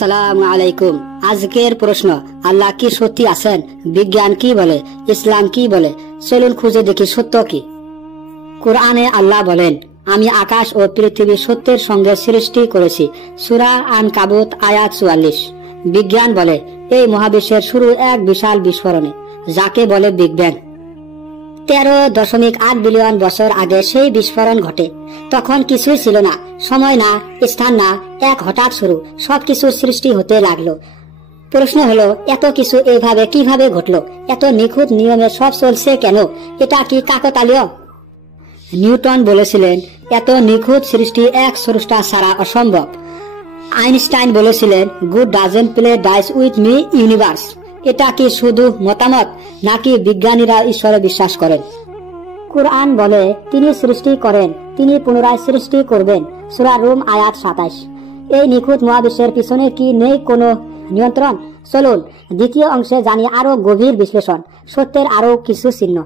আসসালামু আলাইকুম। আজকের প্রশ্ন, আল্লাহ কি সত্যি আছেন? বিজ্ঞান কি বলে? ইসলাম কি বলে? চলুন খুঁজে দেখি সত্য কি। কুরআনে আল্লাহ বলেন, আমি আকাশ ও পৃথিবী সত্যের সঙ্গে সৃষ্টি করেছি। সূরা আনকাবুত আয়াত ৪৪। বিজ্ঞান বলে, এই মহাবিশ্বের শুরু এক বিশাল বিস্ফোরণে, যাকে বলে বিগ ব্যাং। 13.8 বিলিয়ন বছর আগে সেই বিস্ফোরণ ঘটে। তখন কিছুই ছিল না, সময় না, স্থান না, এক হঠাৎ শুরু, সবকিছু সৃষ্টি হতে লাগলো। প্রশ্ন হলো, এত কিছু এইভাবে কিভাবে ঘটলো? এত নিখুঁত নিয়মে সব চলছে কেন? এটা কি কাকতালীয়? নিউটন বলেছিলেন, এত নিখুঁত সৃষ্টি এক স্রষ্টা ছাড়া অসম্ভব। আইনস্টাইন বলেছিলেন, God doesn't play dice with me universe. এটা কি শুধু মতামত, নাকি বিজ্ঞানীরা ঈশ্বরে বিশ্বাস করেন? কুরআন বলে, তিনি সৃষ্টি করেন, তিনি পুনরায় সৃষ্টি করবেন। সূরা রুম আয়াত ২৭। এই নিখুঁত মহাবিশ্বের পিছনে কি নেই কোনো নিয়ন্ত্রণ? চলুন দ্বিতীয় অংশে জানি আরো গভীর বিশ্লেষণ, সত্যের আরো কিছু চিহ্ন।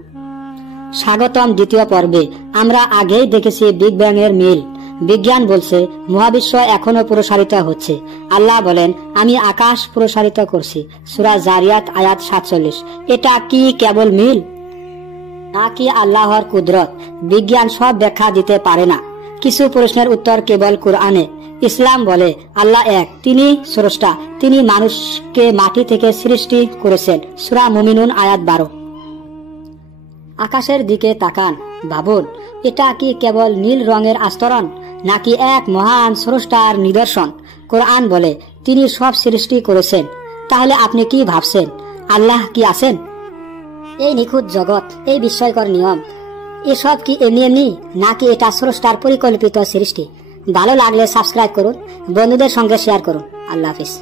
স্বাগতম দ্বিতীয় পর্বে। আমরা আগেই দেখেছি বিগ ব্যাং এর মিল। বিজ্ঞান বলছে মহাবিশ্ব এখনো প্রসারিত হচ্ছে। আল্লাহ বলেন, আমি আকাশ প্রসারিত করছি। সূরা জারিয়াত আয়াত ৪৭। এটা কি কেবল মিল, নাকি আল্লাহর কুদরত? বিজ্ঞান সব ব্যাখ্যা দিতে পারে না, কিছু প্রশ্নের উত্তর কেবল কুরআনে। ইসলাম বলে, আল্লাহ এক, তিনি স্রষ্টা, তিনি মানুষকে মাটি থেকে সৃষ্টি করেছেন। সূরা মুমিনুন আয়াত ১২। আকাশের দিকে তাকান, ভাবুন, এটা কি কেবল নীল রঙের আস্তরণ, নাকি এক মহান স্রষ্টার নিদর্শন? কোরআন বলে, তিনি সব সৃষ্টি করেছেন। তাহলে আপনি কি ভাবছেন, আল্লাহ কি আছেন? এই নিখুঁত জগৎ, এই বিস্ময়কর নিয়ম, এসব কি এমনি এমনি, নাকি এটা স্রষ্টার পরিকল্পিত সৃষ্টি? ভালো লাগলে সাবস্ক্রাইব করুন, বন্ধুদের সঙ্গে শেয়ার করুন। আল্লাহ হাফিজ।